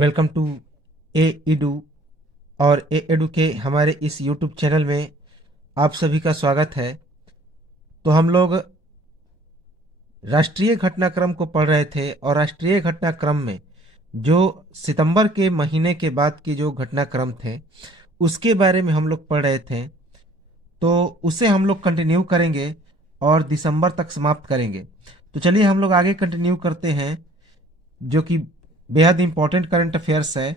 Welcome to A edu. और ए edu के हमारे इस यूट्यूब चैनल में आप सभी का स्वागत है। तो हम लोग राष्ट्रीय घटनाक्रम को पढ़ रहे थे और राष्ट्रीय घटनाक्रम में जो सितंबर के महीने के बाद के जो घटनाक्रम थे उसके बारे में हम लोग पढ़ रहे थे। तो उसे हम लोग कंटिन्यू करेंगे और दिसंबर तक समाप्त करेंगे। तो चलिए हम लोग आगे कंटिन्यू करते हैं, जो कि बेहद इंपॉर्टेंट करंट अफेयर्स है।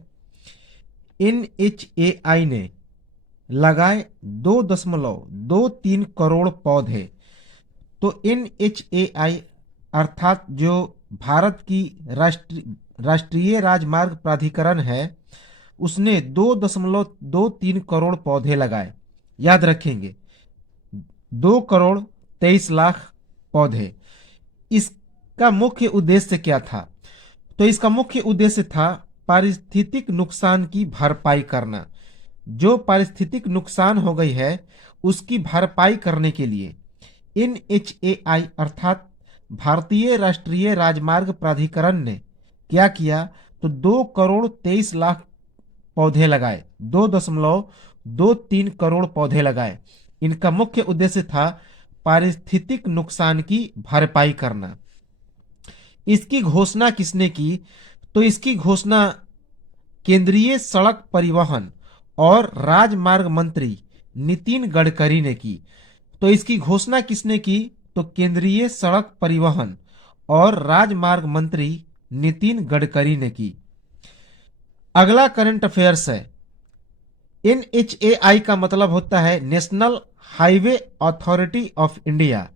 NHAI ने लगाए 2.23 करोड़ पौधे। तो NHAI अर्थात जो भारत की राष्ट्रीय राजमार्ग प्राधिकरण है, उसने 2.23 करोड़ पौधे लगाए। याद रखेंगे, 2 करोड़ 23 लाख पौधे। इसका मुख्य उद्देश्य क्या था? तो इसका मुख्य उद्देश्य था पारिस्थितिक नुकसान की भरपाई करना। जो पारिस्थितिक नुकसान हो गई है उसकी भरपाई करने के लिए NHAI अर्थात भारतीय राष्ट्रीय राजमार्ग प्राधिकरण ने क्या किया? तो 2 करोड़ 23 लाख पौधे लगाए, 2.23 करोड़ पौधे लगाए। इनका मुख्य उद्देश्य था पारिस्थितिक नुकसान की भरपाई करना। इसकी घोषणा किसने की? तो इसकी घोषणा केंद्रीय सड़क परिवहन और राजमार्ग मंत्री नितिन गडकरी ने की। तो इसकी घोषणा किसने की? तो केंद्रीय सड़क परिवहन और राजमार्ग मंत्री नितिन गडकरी ने की। अगला करंट अफेयर्स है। NHAI का मतलब होता है national highway authority of India.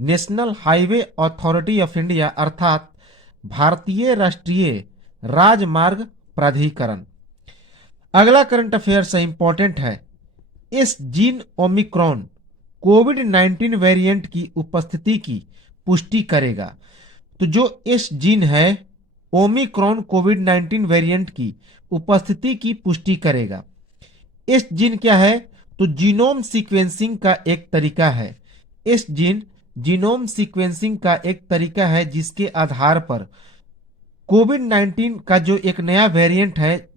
National highway authority of India अर्थात भारतीय राष्ट्रीय राजमार्ग प्राधिकरण। अगला करंट अफेयर्स है, इंपॉर्टेंट है। इस जीन ओमिक्रॉन कोविड-19 वेरिएंट की उपस्थिति की पुष्टि करेगा। तो जो इस जीन है ओमिक्रॉन कोविड-19 वेरिएंट की उपस्थिति की पुष्टि करेगा। इस जीन क्या है? तो जीनोम सीक्वेंसिंग का एक तरीका है। इस जीनोम सीक्वेंसिंग का एक तरीका है जिसके आधार पर कोविड-19 का जो एक नया वेरिएंट है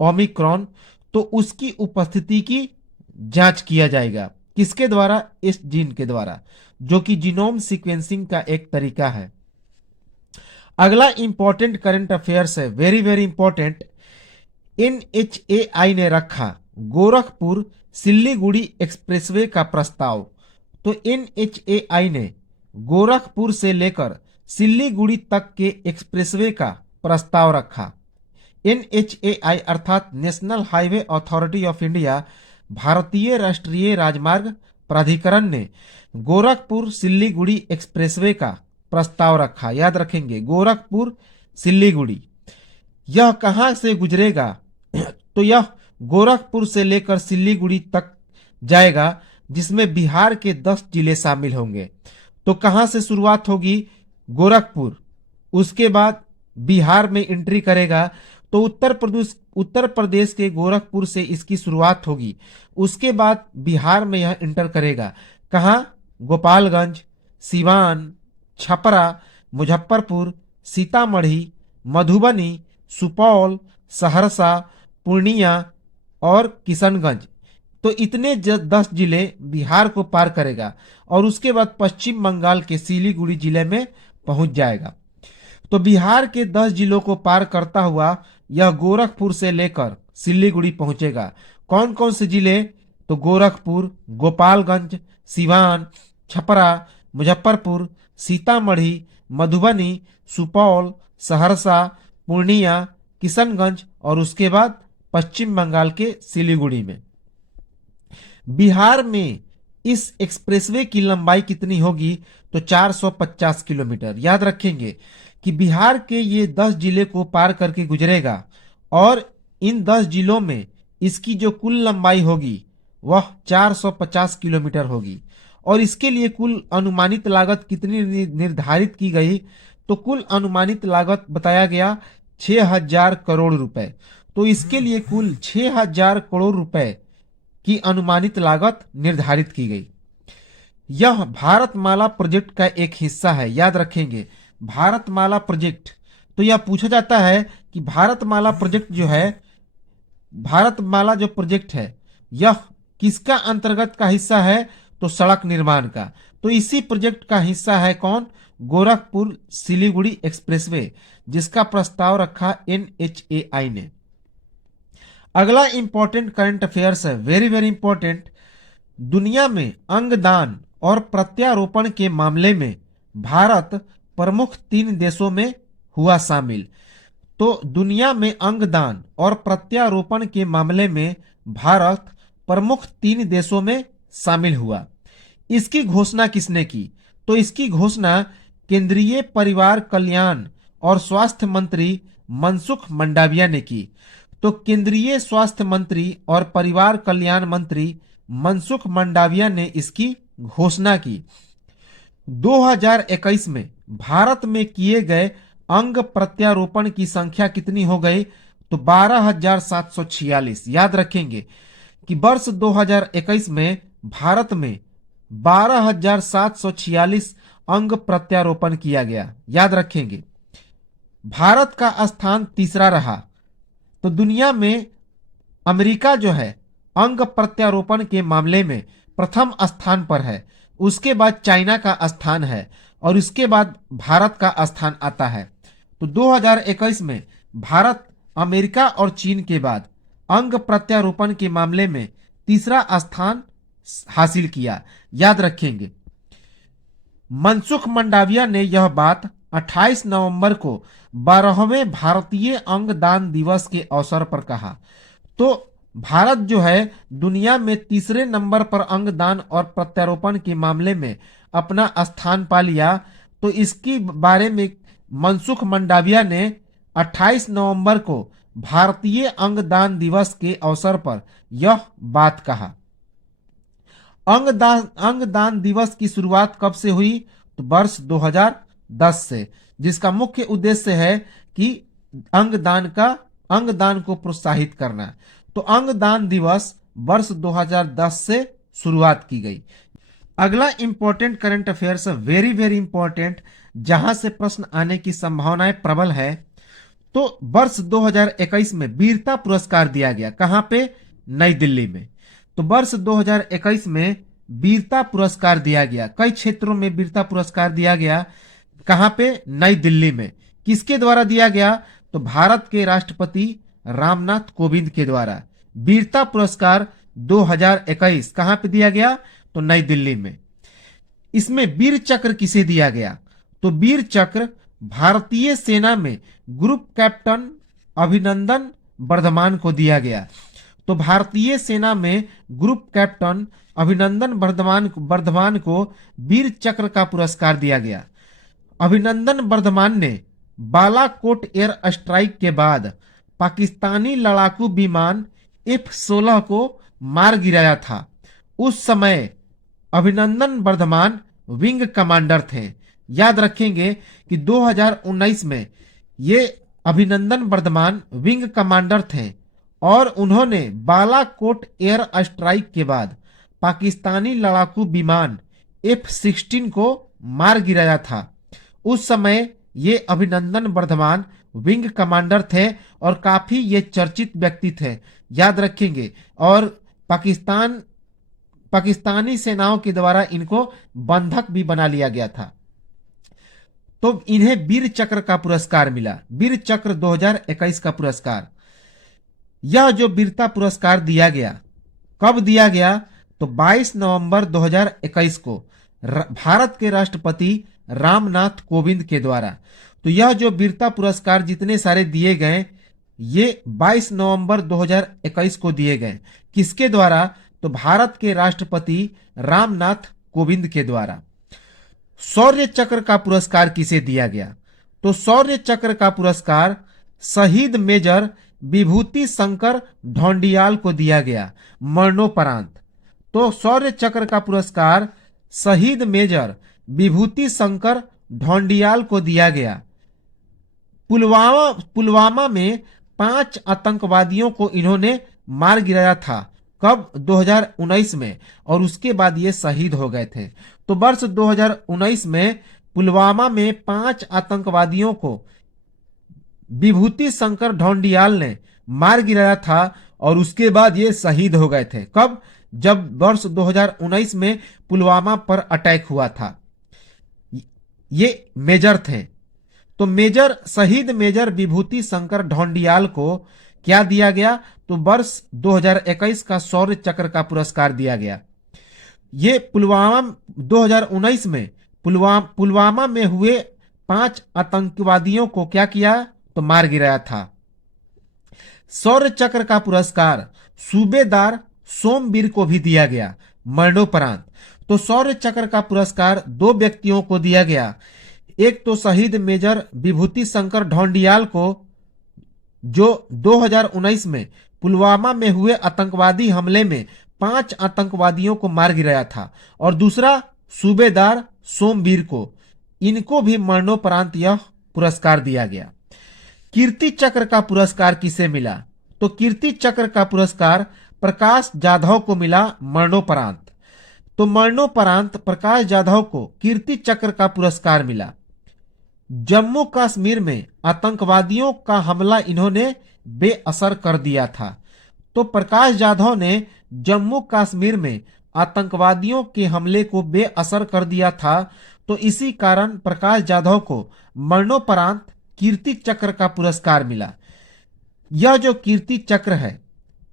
ओमिक्रॉन, तो उसकी उपस्थिति की जांच किया जाएगा। किसके द्वारा? इस जीन के द्वारा, जो कि जीनोम सीक्वेंसिंग का एक तरीका है। अगला इंपॉर्टेंट करंट अफेयर्स है, वेरी वेरी इंपॉर्टेंट। NHAI ने रखा गोरखपुर सिल्लीगुड़ी एक्सप्रेसवे का प्रस्ताव। तो NHAI ने गोरखपुर से लेकर सिल्लीगुड़ी तक के एक्सप्रेसवे का प्रस्ताव रखा। NHAI अर्थात national highway authority of India भारतीय राष्ट्रीय राजमार्ग प्राधिकरण ने गोरखपुर सिल्लीगुड़ी एक्सप्रेसवे का प्रस्ताव रखा। याद रखेंगे, गोरखपुर सिल्लीगुड़ी। यह कहां से गुजरेगा? तो यह गोरखपुर से लेकर सिल्लीगुड़ी तक जाएगा, जिसमें बिहार के 10 जिले शामिल होंगे। तो कहां से शुरुआत होगी? गोरखपुर। उसके बाद बिहार में एंट्री करेगा, तो उत्तर प्रदेश के गोरखपुर से इसकी शुरुआत होगी। उसके बाद बिहार में यह एंटर करेगा। कहां? गोपालगंज, सिवान, छपरा, मुजफ्फरपुर, सीतामढ़ी, मधुबनी, सुपौल, सहरसा, पूर्णिया और किशनगंज। तो इतने 10 जिले बिहार को पार करेगा और उसके बाद पश्चिम बंगाल के सिलीगुड़ी जिले में पहुंच जाएगा। तो बिहार के 10 जिलों को पार करता हुआ यह गोरखपुर से लेकर सिल्लीगुड़ी पहुंचेगा। कौन कौन से जिले? तो गोरखपुर, गोपालगंज, सिवान, छपरा, मुजफ्फरपुर, सीतामढ़ी, मधुबनी, सुपौल, सहरसा, पूर्णिया, किशनगंज और उसके बाद पश्चिम बंगाल के सिलीगुड़ी में। बिहार में इस एक्सप्रेसवे की लंबाई कितनी होगी? तो 450 किलोमीटर। याद रखेंगे कि बिहार के ये 10 जिले को पार करके गुजरेगा और इन 10 जिलों में इसकी जो कुल लंबाई होगी वह 450 किलोमीटर होगी। और इसके लिए कुल अनुमानित लागत कितनी निर्धारित की गई? तो कुल अनुमानित लागत बताया गया 6,000 करोड़ रुपए। तो इसके लिए कुल 6,000 करोड़ रुपए की अनुमानित लागत निर्धारित की गई। यह भारतमाला प्रोजेक्ट का एक हिस्सा है। याद रखेंगे, भारतमाला प्रोजेक्ट तो यह पूछा जाता है कि भारतमाला प्रोजेक्ट जो है, भारतमाला जो प्रोजेक्ट है यह किसका अंतर्गत का हिस्सा है? तो सड़क निर्माण का। तो इसी प्रोजेक्ट का हिस्सा है कौन? गोरखपुर सिलीगुड़ी एक्सप्रेसवे, जिसका प्रस्ताव रखा NHAI ने। अगला इंपॉर्टेंट करंट अफेयर्स है, वेरी वेरी इंपॉर्टेंट। दुनिया में अंगदान और प्रत्यारोपण के मामले में भारत प्रमुख 3 देशों में हुआ शामिल। तो दुनिया में अंगदान और प्रत्यारोपण के मामले में भारत प्रमुख 3 देशों में शामिल हुआ। इसकी घोषणा किसने की? तो इसकी घोषणा केंद्रीय परिवार कल्याण और स्वास्थ्य मंत्री मनसुख मंडाविया ने की। तो केंद्रीय स्वास्थ्य मंत्री और परिवार कल्याण मंत्री मनसुख मंडाविया ने इसकी घोषणा की। 2021 में भारत में किए गए अंग प्रत्यारोपण की संख्या कितनी हो गई? तो 12,746। याद रखेंगे कि वर्ष 2021 में भारत में 12,746 अंग प्रत्यारोपण किया गया। याद रखेंगे। भारत का स्थान तीसरा रहा। तो दुनिया में अमेरिका जो है अंग प्रत्यारोपण के मामले में प्रथम स्थान पर है। उसके बाद चाइना का स्थान है और उसके बाद भारत का स्थान आता है। तो 2021 में भारत अमेरिका और चीन के बाद अंग प्रत्यारोपण के मामले में तीसरा स्थान हासिल किया। याद रखेंगे। मनसुख मंडाविया ने यह बात 28 नवंबर को 12वें भारतीय अंगदान दिवस के अवसर पर कहा। तो भारत जो है दुनिया में तीसरे नंबर पर अंगदान और प्रत्यारोपण के मामले में अपना स्थान पा लिया। तो इसके बारे में मनसुख मंडाविया ने 28 नवंबर को भारतीय अंगदान दिवस के अवसर पर यह बात कहा। अंगदान दिवस की शुरुआत कब से हुई? तो वर्ष 2010 से, जिसका मुख्य उद्देश्य है कि अंगदान को प्रोत्साहित करना। तो अंगदान दिवस वर्ष 2010 से शुरुआत की गई। अगला important current affairs, very very important, जहां से प्रश्न आने की संभावनाएं प्रबल है। तो वर्ष 2021 में वीरता पुरस्कार दिया गया। कहां पे? नई दिल्ली में। तो वर्ष 2021 में वीरता पुरस्कार दिया गया। कई क्षेत्रों में वीरता पुरस्कार दिया गया। कहां पे? नई दिल्ली में। किसके द्वारा दिया गया? तो भारत के राष्ट्रपति रामनाथ कोविंद के द्वारा वीरता पुरस्कार 2021 कहां पे दिया गया? तो नई दिल्ली में। इसमें वीर चक्र किसे दिया गया? तो वीर चक्र भारतीय सेना में ग्रुप कैप्टन अभिनंदन वर्धमान को दिया गया। तो भारतीय सेना में ग्रुप कैप्टन अभिनंदन वर्धमान को वीर चक्र का पुरस्कार दिया गया। अभिनंदन वर्धमान ने बालाकोट एयर स्ट्राइक के बाद पाकिस्तानी लड़ाकू विमान F-16 को मार गिराया था। उस समय अभिनंदन वर्धमान विंग कमांडर थे। याद रखेंगे कि 2019 में ये अभिनंदन वर्धमान विंग कमांडर थे और उन्होंने बालाकोट एयर स्ट्राइक के बाद पाकिस्तानी लड़ाकू विमान F-16 को मार गिराया था। उस समय ये अभिनंदन वर्धमान विंग कमांडर थे और काफी ये चर्चित व्यक्ति थे। याद रखेंगे। और पाकिस्तानी सेनाओं के द्वारा इनको बंधक भी बना लिया गया था। तो इन्हें वीर चक्र का पुरस्कार मिला। वीर चक्र 2021 का पुरस्कार। यह जो वीरता पुरस्कार दिया गया, कब दिया गया? तो 22 नवंबर 2021 को भारत के राष्ट्रपति रामनाथ कोविंद के द्वारा। तो यह जो वीरता पुरस्कार जितने सारे दिए गए, ये 22 नवंबर 2021 को दिए गए। किसके द्वारा? तो भारत के राष्ट्रपति रामनाथ कोविंद के द्वारा। शौर्य चक्र का पुरस्कार किसे दिया गया? तो शौर्य चक्र का पुरस्कार शहीद मेजर विभूति शंकर ढौंडियाल को दिया गया मरणोपरांत। तो शौर्य चक्र का पुरस्कार शहीद मेजर विभूति शंकर ढौंडियाल को दिया गया। पुलवामा में 5 आतंकवादियों को इन्होंने मार गिराया था। कब? 2019 में। और उसके बाद ये शहीद हो गए थे। तो वर्ष 2019 में पुलवामा में 5 आतंकवादियों को विभूति शंकर ढौंडियाल ने मार गिराया था और उसके बाद ये शहीद हो गए थे। कब? जब वर्ष 2019 में पुलवामा पर अटैक हुआ था। ये मेजर थे। तो शहीद मेजर विभूति शंकर ढौंडियाल को क्या दिया गया? तो वर्ष 2021 का शौर्य चक्र का पुरस्कार दिया गया। ये पुलवामा 2019 में पुलवामा में हुए 5 आतंकवादियों को क्या किया? तो मार गिराया था। शौर्य चक्र का पुरस्कार सूबेदार सोमवीर को भी दिया गया मरणोपरांत। तो शौर्य चक्र का पुरस्कार 2 व्यक्तियों को दिया गया। एक तो शहीद मेजर विभूति शंकर ढौंडियाल को, जो 2019 में पुलवामा में हुए आतंकवादी हमले में 5 आतंकवादियों को मार गिराया था, और दूसरा सूबेदार सोमवीर को। इनको भी मरणोपरांत यह पुरस्कार दिया गया। कीर्ति चक्र का पुरस्कार किसे मिला? तो कीर्ति चक्र का पुरस्कार प्रकाश जाधव को मिला मरणोपरांत। तो मरणोपरांत प्रकाश जाधव को कीर्ति चक्र का पुरस्कार मिला। जम्मू कश्मीर में आतंकवादियों का हमला इन्होंने बेअसर कर दिया था। तो प्रकाश जाधव ने जम्मू कश्मीर में आतंकवादियों के हमले को बेअसर कर दिया था। तो इसी कारण प्रकाश जाधव को मरणोपरांत कीर्ति चक्र का पुरस्कार मिला। यह जो कीर्ति चक्र है,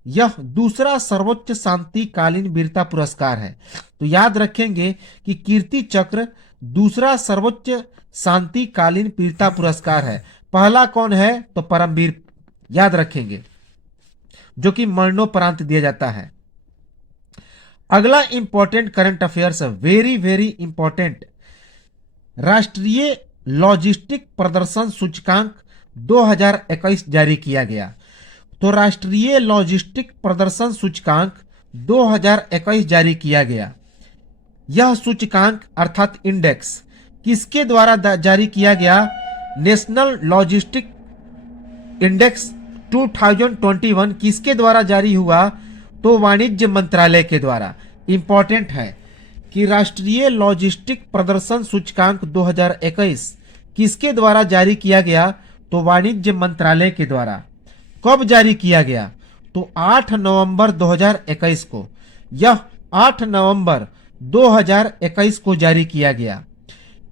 यह दूसरा सर्वोच्च शांतिकालीन वीरता पुरस्कार है। तो याद रखेंगे कि कीर्ति चक्र दूसरा सर्वोच्च शांतिकालीन वीरता पुरस्कार है। पहला कौन है? तो परमवीर, याद रखेंगे, जो कि मरणोपरांत दिया जाता है। अगला इंपॉर्टेंट करंट अफेयर्स है, वेरी वेरी इंपॉर्टेंट। राष्ट्रीय लॉजिस्टिक प्रदर्शन सूचकांक 2021 जारी किया गया। तो राष्ट्रीय लॉजिस्टिक प्रदर्शन सूचकांक 2021 जारी किया गया। यह सूचकांक अर्थात इंडेक्स किसके द्वारा जारी किया गया? नेशनल लॉजिस्टिक इंडेक्स 2021 किसके द्वारा जारी हुआ? तो वाणिज्य मंत्रालय के द्वारा। इंपॉर्टेंट है कि राष्ट्रीय लॉजिस्टिक प्रदर्शन सूचकांक 2021 किसके द्वारा जारी किया गया? तो वाणिज्य मंत्रालय के द्वारा। कब जारी किया गया? तो 8 नवंबर 2021 को। यह 8 नवंबर 2021 को जारी किया गया।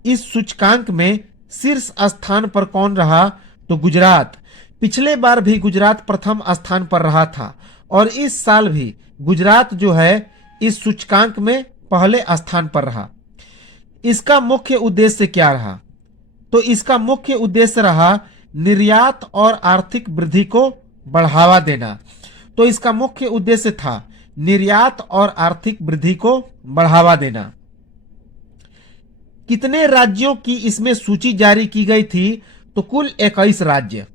इस सूचकांक में शीर्ष स्थान पर कौन रहा? तो गुजरात। पिछले बार भी गुजरात प्रथम स्थान पर रहा था, और इस साल भी गुजरात जो है इस सूचकांक में पहले स्थान पर रहा। इसका मुख्य उद्देश्य क्या रहा? तो इसका मुख्य उद्देश्य रहा निर्यात और आर्थिक वृद्धि को बढ़ावा देना। तो इसका मुख्य उद्देश्य था निर्यात और आर्थिक वृद्धि को बढ़ावा देना। कितने राज्यों की इसमें सूची जारी की गई थी? तो कुल 21 राज्य।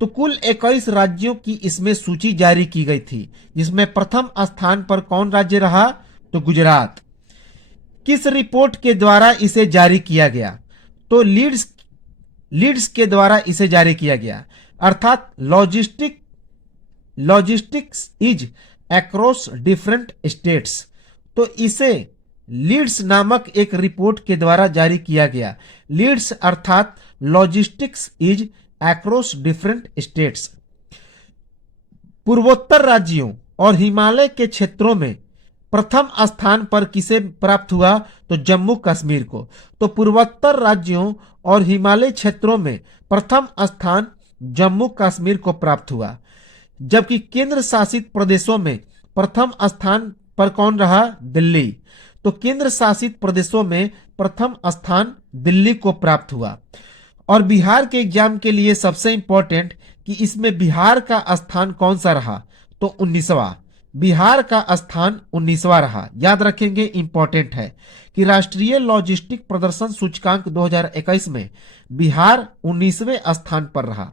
तो कुल 21 राज्यों की इसमें सूची जारी की गई थी, जिसमें प्रथम स्थान पर कौन राज्य रहा? तो गुजरात। किस रिपोर्ट के द्वारा इसे जारी किया गया? तो लीड्स के द्वारा इसे जारी किया गया, अर्थात logistics is across different states. तो इसे लीड्स नामक एक रिपोर्ट के द्वारा जारी किया गया। लीड्स अर्थात logistics is across different states. पूर्वोत्तर राज्यों और हिमालय के क्षेत्रों में प्रथम स्थान पर किसे प्राप्त हुआ? तो जम्मू कश्मीर को। तो पूर्वोत्तर राज्यों और हिमालय क्षेत्रों में प्रथम स्थान जम्मू कश्मीर को प्राप्त हुआ। जबकि केंद्र शासित प्रदेशों में प्रथम स्थान पर कौन रहा? दिल्ली। तो केंद्र शासित प्रदेशों में प्रथम स्थान दिल्ली को प्राप्त हुआ। और बिहार के एग्जाम के लिए सबसे इंपॉर्टेंट कि इसमें बिहार का स्थान कौन सा रहा? तो 19वां। बिहार का स्थान 19वां रहा। याद रखेंगे, इंपॉर्टेंट है कि राष्ट्रीय लॉजिस्टिक प्रदर्शन सूचकांक 2021 में बिहार 19वें स्थान पर रहा।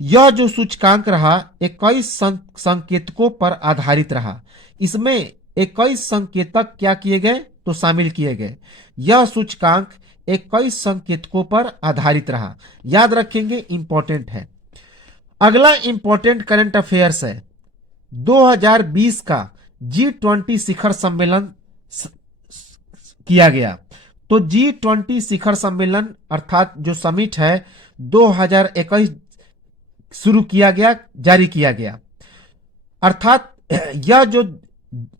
यह जो सूचकांक रहा 21 संकेतकों पर आधारित रहा। इसमें 21 संकेतक क्या किए गए? तो शामिल किए गए। यह सूचकांक 21 संकेतकों पर आधारित रहा। याद रखेंगे, इंपॉर्टेंट है। अगला इंपॉर्टेंट करंट अफेयर्स है, 2020 का G20 शिखर सम्मेलन किया गया। तो G20 शिखर सम्मेलन अर्थात जो समिट है 2021 शुरू किया गया, जारी किया गया। अर्थात यह जो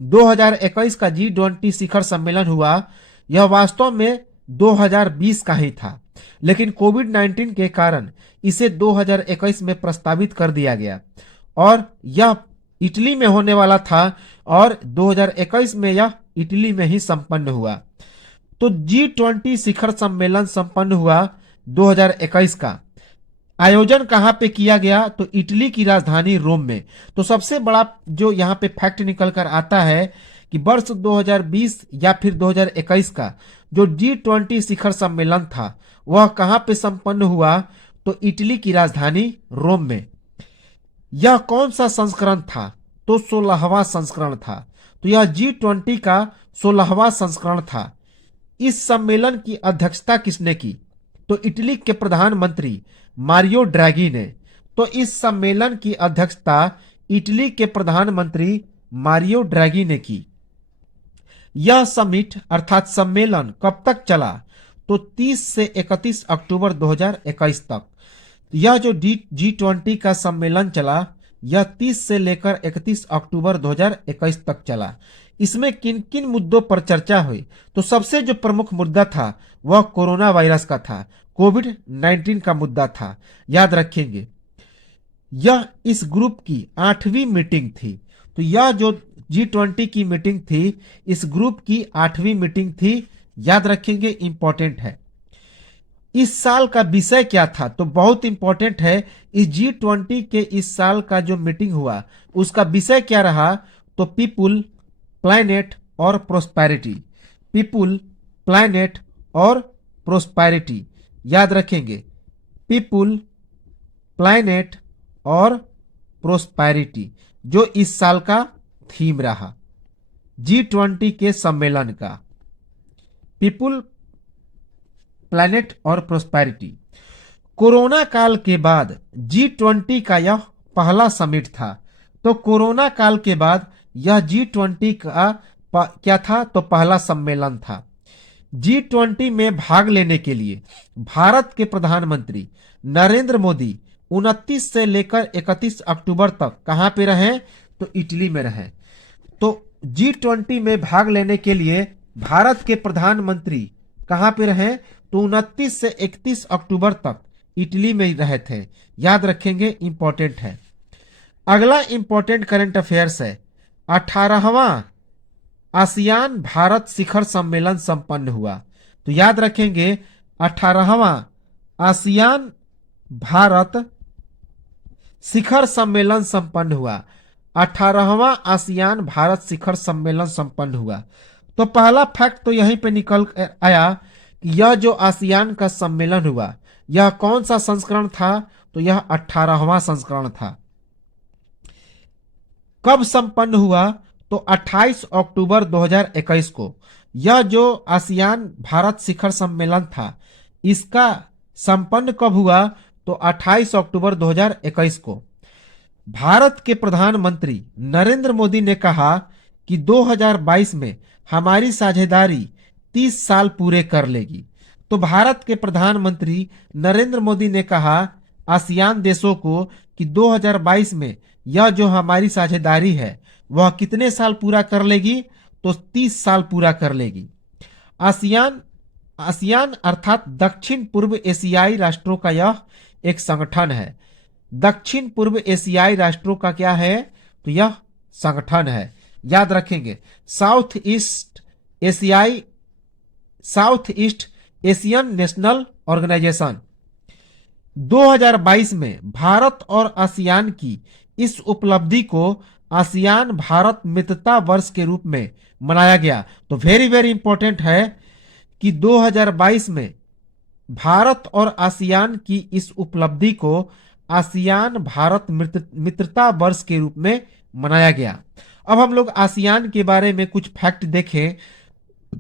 2021 का G20 शिखर सम्मेलन हुआ, यह वास्तव में 2020 का ही था, लेकिन कोविड-19 के कारण इसे 2021 में प्रस्तावित कर दिया गया और यह इटली में होने वाला था और 2021 में यह इटली में ही संपन्न हुआ। तो G20 शिखर सम्मेलन संपन्न हुआ 2021 का। आयोजन कहां पे किया गया? तो इटली की राजधानी रोम में। तो सबसे बड़ा जो यहां पे फैक्ट निकल कर आता है कि वर्ष 2020 या फिर 2021 का जो G20 शिखर सम्मेलन था वह कहां पे संपन्न हुआ? तो इटली की राजधानी रोम में। यह कौन सा संस्करण था? तो 16वां संस्करण था। तो यह G20 का 16वां संस्करण था। इस सम्मेलन की अध्यक्षता किसने की? तो इटली के प्रधानमंत्री मारियो ड्रैगी ने। तो इस सम्मेलन की अध्यक्षता इटली के प्रधानमंत्री मारियो ड्रैगी ने की। यह समिट अर्थात सम्मेलन कब तक चला? तो 30 से 31 अक्टूबर 2021 तक। यह जो G20 का सम्मेलन चला, यह 30 से लेकर 31 अक्टूबर 2021 तक चला। इसमें किन किन मुद्दों पर चर्चा हुई? तो सबसे जो प्रमुख मुद्दा था वह कोरोना वायरस का था, कोविड-19 का मुद्दा था। याद रखेंगे, यह इस ग्रुप की 8वीं मीटिंग थी। तो यह जो G20 की मीटिंग थी, इस ग्रुप की 8वीं मीटिंग थी। याद रखेंगे, इंपॉर्टेंट है। इस साल का विषय क्या था? तो बहुत इंपॉर्टेंट है। इस G20 के इस साल का जो मीटिंग हुआ उसका विषय क्या रहा? तो पीपुल, प्लैनेट और प्रोस्पेरिटी। पीपुल, प्लैनेट और प्रोस्पेरिटी। याद रखेंगे, पीपुल, प्लैनेट और प्रोस्पेरिटी जो इस साल का थीम रहा G20 के सम्मेलन का। पीपुल, प्लैनेट और प्रोस्पेरिटी। कोरोना काल के बाद G20 का यह पहला समिट था। तो कोरोना काल के बाद यह G20 का क्या था? तो पहला सम्मेलन था। G20 में भाग लेने के लिए भारत के प्रधानमंत्री नरेंद्र मोदी 29 से लेकर 31 अक्टूबर तक कहां पे रहे? तो इटली में रहे। तो G20 में भाग लेने के लिए भारत के प्रधानमंत्री कहां पे रहे? तो 29 से 31 अक्टूबर तक इटली में रहे थे। याद रखेंगे, इंपॉर्टेंट है। अगला इंपॉर्टेंट करंट अफेयर्स है। 18वां आसियान भारत शिखर सम्मेलन संपन्न हुआ। तो याद रखेंगे, 18वां आसियान भारत शिखर सम्मेलन संपन्न हुआ। 18वां आसियान भारत शिखर सम्मेलन संपन्न हुआ। तो पहला फैक्ट तो यहीं पे निकल आया कि यह जो आसियान का सम्मेलन हुआ, यह कौन सा संस्करण था? तो यह 18वां संस्करण था। कब संपन्न हुआ? तो 28 अक्टूबर 2021 को। यह जो आसियान भारत शिखर सम्मेलन था, इसका संपन्न कब हुआ? तो 28 अक्टूबर 2021 को। भारत के प्रधानमंत्री नरेंद्र मोदी ने कहा कि 2022 में हमारी साझेदारी 30 साल पूरे कर लेगी। तो भारत के प्रधानमंत्री नरेंद्र मोदी ने कहा आसियान देशों को कि 2022 में यह जो हमारी साझेदारी है वह कितने साल पूरा कर लेगी? तो 30 साल पूरा कर लेगी। आसियान अर्थात दक्षिण पूर्व एशियाई राष्ट्रों का यह एक संगठन है। दक्षिण पूर्व एशियाई राष्ट्रों का क्या है? तो यह संगठन है। याद रखेंगे, South East Asian National Organisation. 2022 में भारत और आसियान की इस उपलब्धि को आसियान भारत मित्रता वर्ष के रूप में मनाया गया। तो वेरी वेरी इंपॉर्टेंट है कि 2022 में भारत और आसियान की इस उपलब्धि को आसियान भारत मित्रता वर्ष के रूप में मनाया गया। अब हम लोग आसियान के बारे में कुछ फैक्ट देखें।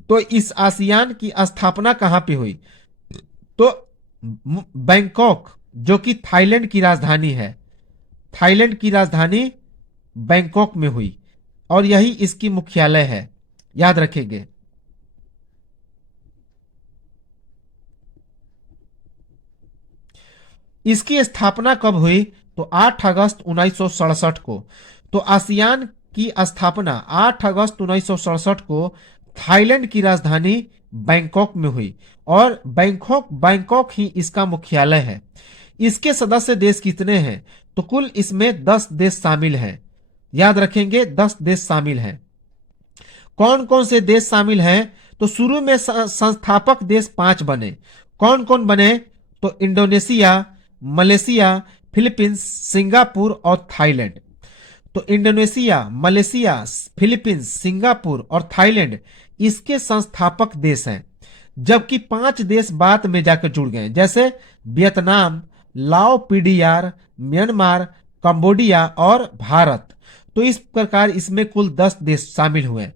तो इस आसियान की स्थापना कहां पे हुई? तो बैंकॉक, जो कि थाईलैंड की राजधानी है, थाईलैंड की राजधानी बैंकॉक में हुई और यही इसकी मुख्यालय है। याद रखेंगे। इसकी स्थापना कब हुई? तो 8 अगस्त 1967 को। तो आसियान की स्थापना 8 अगस्त 1967 को थाईलैंड की राजधानी बैंकॉक में हुई और बैंकॉक ही इसका मुख्यालय है। इसके सदस्य देश कितने हैं? तो कुल इसमें 10 देश शामिल हैं। याद रखेंगे 10 देश शामिल हैं। कौन कौन से देश शामिल हैं? तो शुरू में संस्थापक देश 5 बने। कौन कौन बने? तो इंडोनेशिया, मलेशिया, फिलीपींस, सिंगापुर और थाईलैंड। तो इंडोनेशिया, मलेशिया, फिलीपींस, सिंगापुर और थाईलैंड इसके संस्थापक देश हैं। जबकि 5 देश बाद में जाकर जुड़ गए, जैसे वियतनाम, लाओ पीडीआर, म्यांमार, कंबोडिया और भारत। तो इस प्रकार इसमें कुल 10 देश शामिल हुए,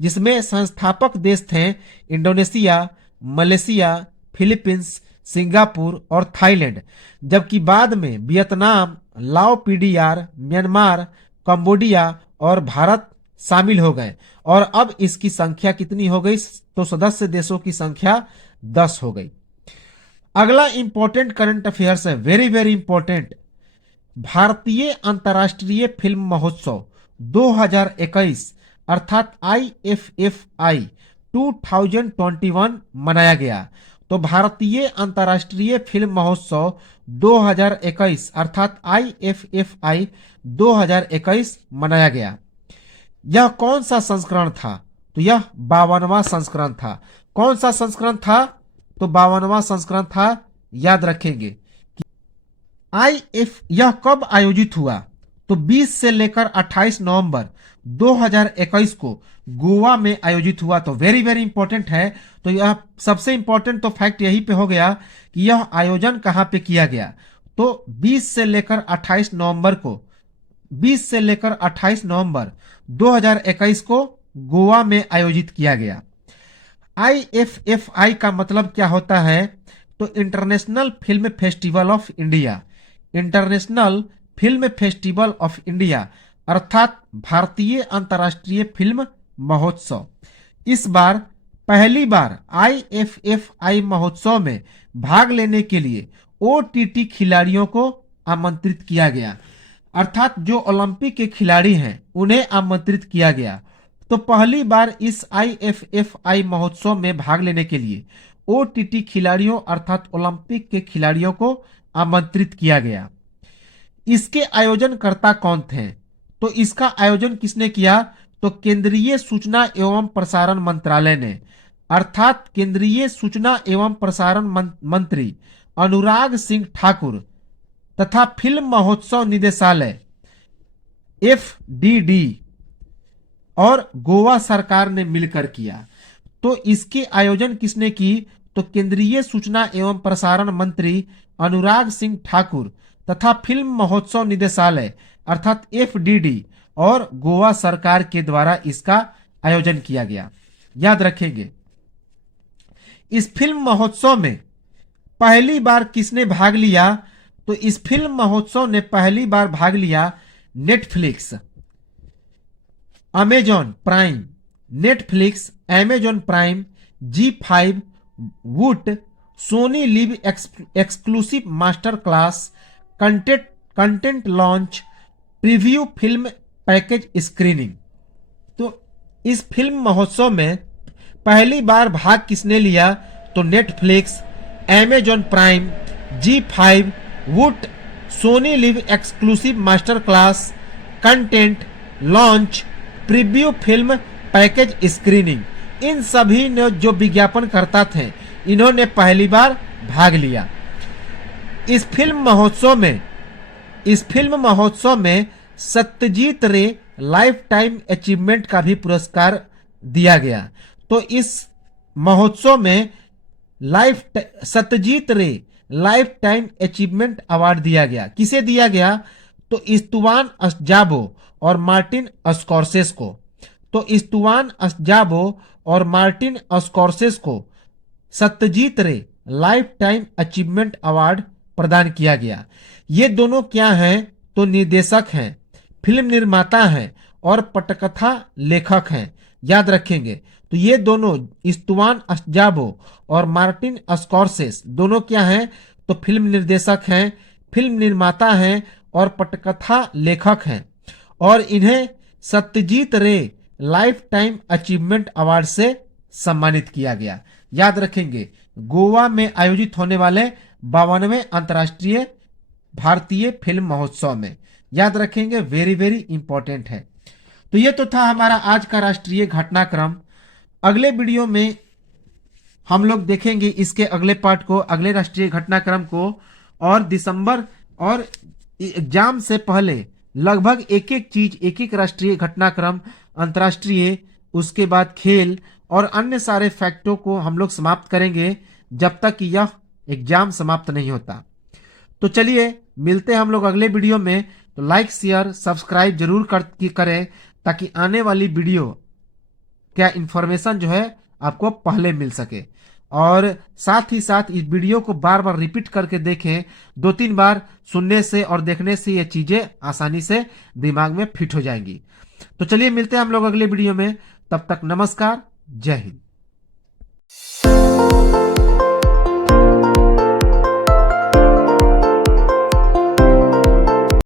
जिसमें संस्थापक देश थे इंडोनेशिया, मलेशिया, फिलीपींस, सिंगापुर और थाईलैंड। जबकि बाद में वियतनाम, लाओ पीडीआर, म्यांमार, कंबोडिया और भारत शामिल हो गए। और अब इसकी संख्या कितनी हो गई? तो सदस्य देशों की संख्या 10 हो गई। अगला इंपॉर्टेंट करंट अफेयर्स है, वेरी वेरी इंपॉर्टेंट। भारतीय अंतर्राष्ट्रीय फिल्म महोत्सव 2021 अर्थात IFFI 2021 मनाया गया। तो भारतीय अंतर्राष्ट्रीय फिल्म महोत्सव 2021 अर्थात IFFI 2021 मनाया गया। यह कौन सा संस्करण था? तो यह 52वां संस्करण था। कौन सा संस्करण था? तो 52वां संस्करण था। याद रखेंगे यह कब आयोजित हुआ? तो 20 से लेकर 28 नवंबर 2021 को गोवा में आयोजित हुआ। तो वेरी वेरी इंपॉर्टेंट है। तो यह सबसे इंपॉर्टेंट तो फैक्ट यही पे हो गया कि यह आयोजन कहां पे किया गया। तो 20 से लेकर 28 नवंबर को 20 से लेकर 28 नवंबर 2021 को गोवा में आयोजित किया गया। IFFI का मतलब क्या होता है? तो international film festival of India. International film festival of India अर्थात भारतीय अंतर्राष्ट्रीय फिल्म महोत्सव। इस बार पहली बार IFFI महोत्सव में भाग लेने के लिए OTT खिलाड़ियों को आमंत्रित किया गया, अर्थात जो ओलंपिक के खिलाड़ी हैं उन्हें आमंत्रित किया गया। तो पहली बार इस IFFI महोत्सव में भाग लेने के लिए OTT खिलाड़ियों अर्थात ओलंपिक के खिलाड़ियों को आमंत्रित किया गया। इसके आयोजनकर्ता कौन थे? तो इसका आयोजन किसने किया? तो केंद्रीय सूचना एवं प्रसारण मंत्रालय ने, अर्थात केंद्रीय सूचना एवं प्रसारण मंत्री अनुराग सिंह ठाकुर तथा फिल्म महोत्सव निदेशालय FDD और गोवा सरकार ने मिलकर किया। तो इसके आयोजन किसने की? तो केंद्रीय सूचना एवं प्रसारण मंत्री अनुराग सिंह ठाकुर तथा फिल्म महोत्सव निदेशालय अर्थात FDD और गोवा सरकार के द्वारा इसका आयोजन किया गया। याद रखेंगे इस फिल्म महोत्सव में पहली बार किसने भाग लिया? तो इस फिल्म महोत्सव ने पहली बार भाग लिया Netflix, Amazon Prime, Netflix, Amazon Prime, G5, Voot, Sony Liv exclusive master class, content launch, preview film package screening. तो इस फिल्म महोत्सव में पहली बार भाग किसने लिया? तो Netflix, Amazon Prime, G5, Voot, Sony Liv exclusive master class, content launch, preview film package screening, इन सभी ने जो विज्ञापन करता थे इन्होंने पहली बार भाग लिया। इस फिल्म महोत्सव में सत्यजीत रे लाइफ टाइम अचीवमेंट का भी पुरस्कार दिया गया। तो इस महोत्सव में सत्यजीत रे लाइफ टाइम अचीवमेंट अवार्ड दिया गया। किसे दिया गया? तो इस्तुवान अस्जाबो और मार्टिन स्कॉर्सेस को। तो इस्तुवान अस्जाबो और मार्टिन स्कॉर्सेस को सत्यजीत रे लाइफ टाइम अचीवमेंट अवार्ड प्रदान किया गया। ये दोनों क्या हैं? तो निर्देशक हैं, फिल्म निर्माता हैं और पटकथा लेखक हैं। याद रखेंगे तो ये दोनों इस्तुवान अस्जाबो और मार्टिन स्कॉर्सेस दोनों क्या हैं? तो फिल्म निर्देशक हैं, फिल्म निर्माता हैं और पटकथा लेखक हैं और इन्हें सत्यजीत रे लाइफ टाइम अचीवमेंट अवार्ड से सम्मानित किया गया। याद रखेंगे, गोवा में आयोजित होने वाले 52वें अंतर्राष्ट्रीय भारतीय फिल्म महोत्सव में। याद रखेंगे, वेरी वेरी इंपॉर्टेंट है। तो ये तो था हमारा आज का राष्ट्रीय घटनाक्रम। अगले वीडियो में हम लोग देखेंगे इसके अगले पार्ट को, अगले राष्ट्रीय घटनाक्रम को, और दिसंबर और एग्जाम से पहले लगभग एक एक चीज, एक एक राष्ट्रीय घटनाक्रम, अंतर्राष्ट्रीय, उसके बाद खेल और अन्य सारे फैक्टों को हम लोग समाप्त करेंगे जब तक कि यह एग्जाम समाप्त नहीं होता। तो चलिए मिलते हैं हम लोग अगले वीडियो में। तो लाइक शेयर सब्सक्राइब जरूर करें ताकि आने वाली वीडियो क्या इंफॉर्मेशन जो है आपको पहले मिल सके। और साथ ही साथ इस वीडियो को बार बार रिपीट करके देखें। 2-3 बार सुनने से और देखने से ये चीजें आसानी से दिमाग में फिट हो जाएंगी। तो चलिए मिलते हैं हम लोग अगले वीडियो में। तब तक नमस्कार, जय हिंद।